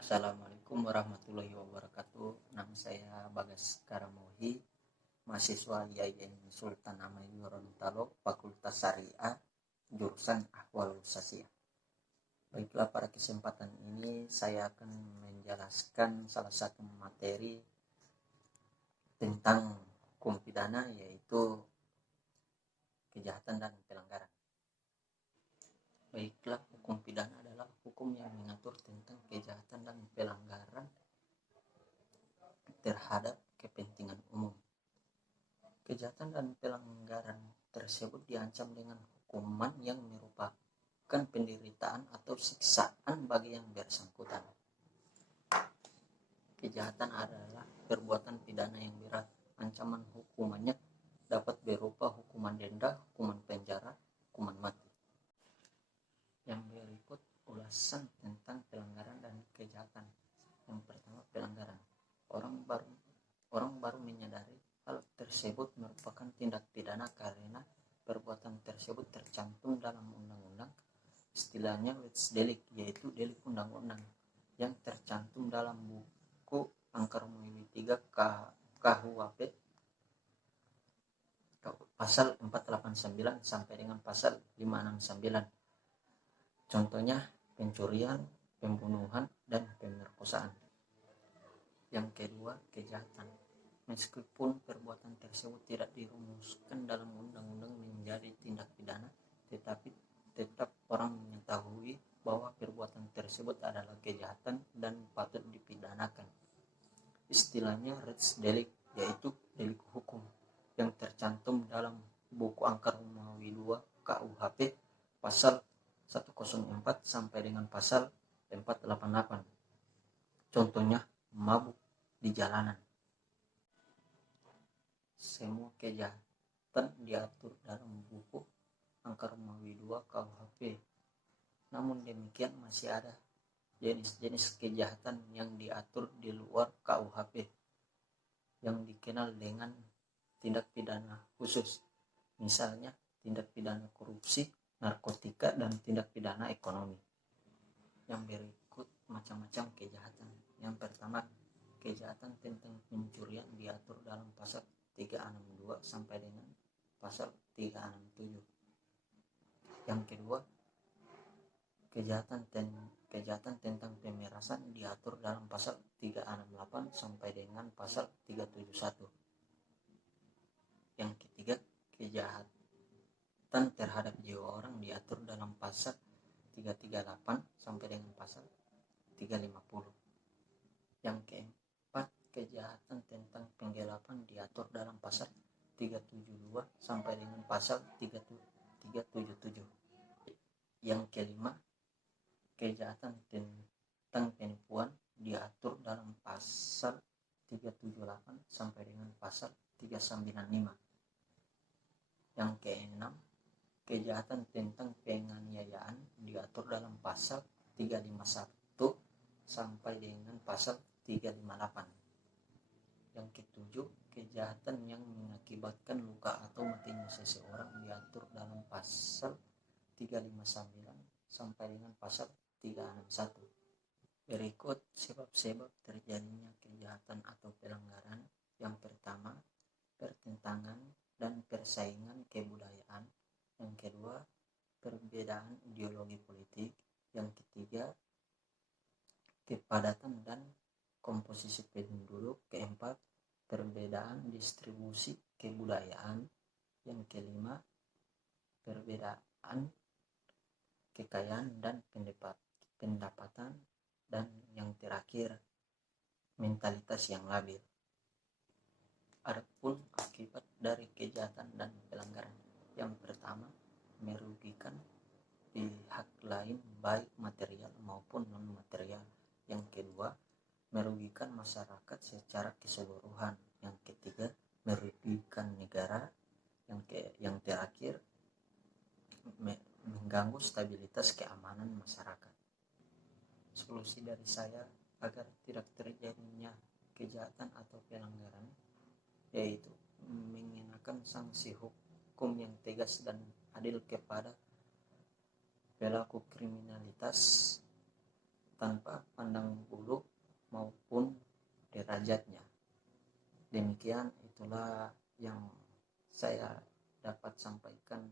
Assalamualaikum warahmatullahi wabarakatuh. Nama saya Bagas Karamohi, mahasiswa IAIN Sultan Hamengkubuwono Gorontalo, Fakultas Syariah, jurusan Ahwalul Sasiah. Baiklah, pada kesempatan ini saya akan menjelaskan salah satu materi tentang hukum pidana, yaitu kejahatan dan pelanggaran. Baiklah, hukum pidana adalah hukum yang mengatur tentang kejahatan dan pelanggaran terhadap kepentingan umum. Kejahatan dan pelanggaran tersebut diancam dengan hukuman yang merupakan penderitaan atau siksaan bagi yang bersangkutan. Kejahatan adalah perbuatan pidana yang berat. Ancaman hukumannya dapat berupa hukuman denda, hukuman penjara, hukuman mati. Yang berikut ulasan tentang pelanggaran dan kejahatan. Yang pertama, pelanggaran. Orang baru menyadari hal tersebut merupakan tindak pidana karena perbuatan tersebut tercantum dalam undang-undang, istilahnya Wets Delik, yaitu delik undang-undang yang tercantum dalam buku Angka Romawi 3 KUHP pasal 489 sampai dengan pasal 569. Contohnya pencurian, pembunuhan, dan pemerkosaan. Yang kedua, kejahatan. Meskipun perbuatan tersebut tidak dirumuskan dalam undang-undang menjadi tindak pidana, tetapi tetap orang mengetahui bahwa perbuatan tersebut adalah kejahatan dan patut dipidanakan. Istilahnya Res Delik, yaitu delik hukum yang tercantum dalam buku Angka Romawi 2 KUHP pasal 104 sampai dengan pasal 488. Contohnya mabuk di jalanan. Semua kejahatan diatur dalam buku Angka Romawi 2 KUHP. Namun demikian masih ada jenis-jenis kejahatan yang diatur di luar KUHP yang dikenal dengan tindak pidana khusus. Misalnya tindak pidana korupsi, narkotika, dan tindak pidana ekonomi. Yang berikut macam-macam kejahatan. Yang pertama, kejahatan tentang pencurian diatur dalam pasal 362 sampai dengan pasal 367. Yang kedua, kejahatan tentang pemerasan diatur dalam pasal 368 sampai dengan pasal 371. Yang ketiga, kejahatan terhadap jiwa orang diatur dalam pasal 338 sampai dengan pasal 350. Yang keempat, kejahatan tentang penggelapan diatur dalam pasal 372 sampai dengan pasal 377. Yang kelima, kejahatan tentang penipuan diatur dalam pasal 378 sampai dengan pasal 395. Yang keenam, kejahatan tentang penganiayaan diatur dalam pasal 351 sampai dengan pasal 358. Yang ketujuh, kejahatan yang mengakibatkan luka atau matinya seseorang diatur dalam pasal 359 sampai dengan pasal 361. Berikut sebab-sebab terjadinya kejahatan atau pelanggaran. Yang pertama, pertentangan dan persaingan kebudayaan. Yang kedua, perbedaan ideologi politik. Yang ketiga, kepadatan dan komposisi penduduk. Keempat, perbedaan distribusi kebudayaan. Yang kelima, perbedaan kekayaan dan pendapatan. Dan yang terakhir, mentalitas yang labil. Adapun akibat dari kejahatan dan pelanggaran. Yang pertama, merugikan pihak lain baik material maupun non-material. Yang kedua, merugikan masyarakat secara keseluruhan. Yang ketiga, merugikan negara. Yang terakhir, mengganggu stabilitas keamanan masyarakat. Solusi dari saya agar tidak terjadinya kejahatan atau pelanggaran yaitu mengenakan sanksi hukum yang tegas dan adil kepada pelaku kriminalitas tanpa pandang bulu maupun derajatnya. Demikian itulah yang saya dapat sampaikan